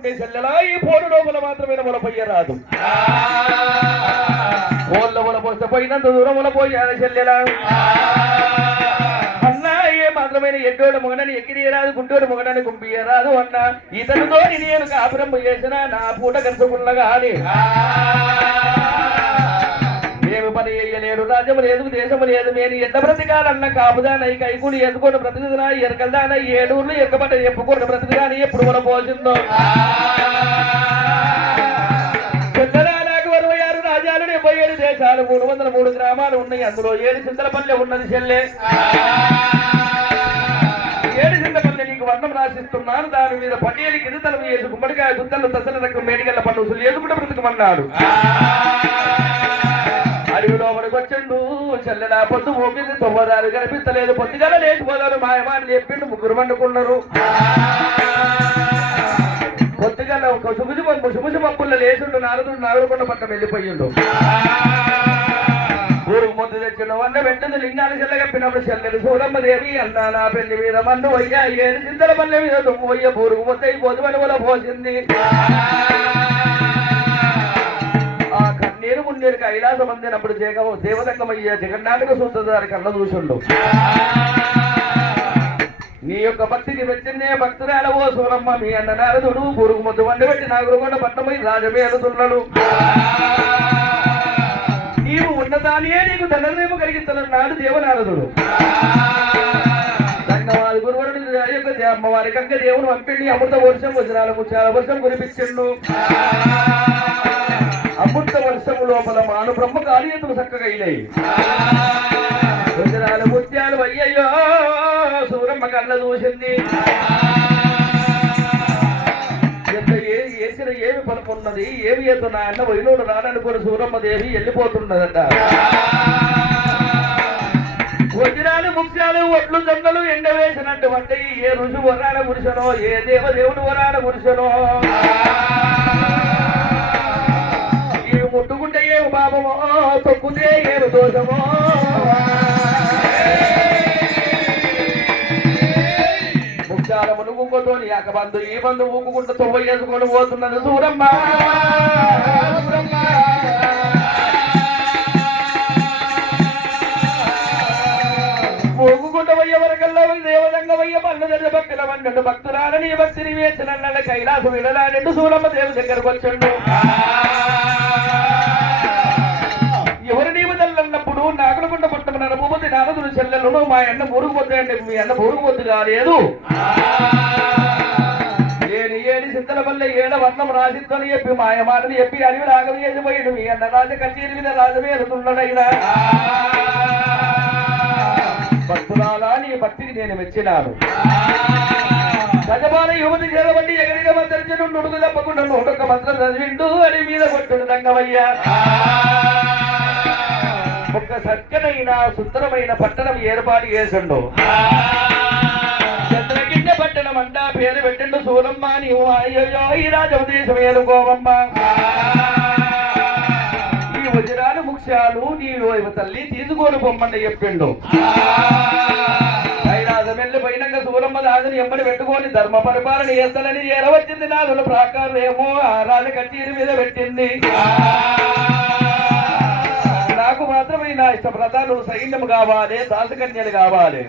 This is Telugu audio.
ఉంటే చెల్లెలా ఈ పోడు లోపల మాత్రమే మొలపోయ్యరాదు ఓళ్ళ మొలపోస్తే పోయినంత దూరం మొలపోయాను చెల్లెలా అన్నా ఏ మాత్రమైన ఎడ్డోడు మొగడని ఎక్కిరియరాదు గుంటోడు మొగడని గుంపియరాదు అన్నా ఇతనితో నేను కాపురం చేసిన నా పూట కలుసుకున్నగా అని ఏమి పని చెయ్యలేడు రాజ్యము లేదు దేశము లేదు నేను ఎంత బ్రతికాలన్న కాపుదానై కైకులు ఎదుకొని బ్రతుకుదా ఎరకల్దాన ఏడూర్లు ఎరకబట్ట చెప్పుకొని బ్రతుకుదాని ఎప్పుడు మన పోసిందో నాకు 26 రాజ్యాలు 77 దేశాలు 303 గ్రామాలు ఉన్నాయి అందులో 7 చింతలపల్లె ఉన్నది చెల్లె 7 చింతపల్లె నీకు వర్ణం రాసిస్తున్నాను దాని మీద పన్నీలు గిరితలు వేసి గుమ్మడికాయ గుత్తలు దశల రకం మేడిగల్ల పన్నుసులు ఎదుగుట బ్రతుకమన్నాడు అడవిలో మనకు వచ్చిండు చెల్లెలా పొద్దు మోపింది తొవ్వదారు కనిపిస్తలేదు పొద్దుగల లేచిపోదారు మాయమాటలు చెప్పిండు ముగ్గురు పండుకున్నారు పొద్దుగల ఒక సుముసి మప్పుల్లో లేచుండు నారదుడు నాగరకొండ పట్టం వెళ్ళిపోయిండు ఊరుకు మొద్దు తెచ్చిండు వన్న వెంటనే లింగాన్ని చెల్లగప్పినప్పుడు చెల్లెలు సూరమ్మ దేవి అన్నా నా పెళ్లి మీద మన్ను అయ్యా 7 చింతల పల్లె మీద దుమ్ము ఊరుకు మొత్తం పోదు వల పోసింది నేను మున్నేరు కైలాసం అందినప్పుడు దేవదక్కమయ్య జగన్నాటక సూత్రధారి కళ్ళ చూసుండు నీ యొక్క భక్తికి వచ్చిందే భక్తురాలవో సూరమ్మ మీ అన్న నారదుడు పురుగు ముద్దు వండబెట్టి నాగురుగొండ పట్టమై రాజమేలుతున్నాడు నీవు ఉన్నదానియే నీకు ధనరేమో కలిగిస్తున్నాడు దేవనారదుడు ధన్యవాది గురువుడు యొక్క అమ్మవారి కంక దేవుని పంపిండి అమృత వర్షం వజ్రాల ముత్యాల వర్షం కురిపించిండు అమృత వర్షము లోపల మాను బ్రహ్మ కార్యతులు చక్కగా అయినాయి వజ్రాలు ముత్యాలు అయ్యయ్యో సూరమ్మ కళ్ళ చూసింది ఏసిన ఏమి పలుకున్నది ఏమి ఎత్తున్నా అన్న వైలోడు రాననుకుని సూరమ్మ దేవి వెళ్ళిపోతున్నదట వజ్రాలు ముత్యాలు ఒట్లు జొన్నలు ఎండవేసినటువంటి ఏ ఋషి వరాల పురుషనో ఏ దేవదేవుడు వరాల పురుషనో ముట్టుకుంటే ఏమి పాపమో తొక్కుంటే ఏమి దోషమో ముఖ్యాల మునుగుతో యాక బంధు ఈ బంధు ఊపుకుంటూ తొవ్వ వేసుకొని పోతున్నది సూరమ్మ ఊగుకుంట వయ్య వరకల్లా దేవదంగ వయ్య పన్ను దగ్గర భక్తుల వండు భక్తురాలని భక్తిని వేసిన కైలాసం విడలాడు సూరమ్మ దేవి దగ్గరకు వచ్చండు ఎవరు నీవు తల్లన్నప్పుడు నాగులకొండ పట్టమన్న రఘుపతి నారదుడు చెల్లెలను మా అన్న బొరుగు పొద్దు అంటే మీ అన్న బొరుగు పొద్దు కాలేదు నేను 7 చింతల వల్ల 7 వర్ణం రాసిద్దని చెప్పి మాయమాటలు చెప్పి అడివి రాగం చేసిపోయాడు మీ అన్న రాజ కచేరి మీద రాజమే ఎదుతున్నాడైనా భక్తురాలా నీ భక్తికి నేను మెచ్చినాను గజపాల యువతి చేరబట్టి ఎగరిగా మంత్రించను నుడుగు తప్పకుండా 101 మంత్రం చదివిండు అని మీద కొట్టుడు దంగమయ్యా ఒక చక్కనైన సుందరమైన పట్టణం ఏర్పాటు చేసిండు చంద్రగిడ్డ పట్టణం అంటా పేరు పెట్టిండు సూరమ్మ నీవు అయ్యో ఈ రాజోదేశం ఏలుకోవమ్మ ఈ వజ్రాలు ముఖ్యాలు నీవు తల్లి తీసుకొని పొమ్మని చెప్పిండు కైలాసమెల్లి పోయినాక సూరమ్మ దాదుని ఎమ్మడి పెట్టుకొని ధర్మ పరిపాలన చేస్తానని చేరవచ్చింది నాదుల ప్రాకారం ఏమో ఆ రాజ కచేరి మీద పెట్టింది నాకు మాత్రమే నా ఇష్ట ప్రధానులు సైన్యం కావాలి దాసకన్యలు కావాలి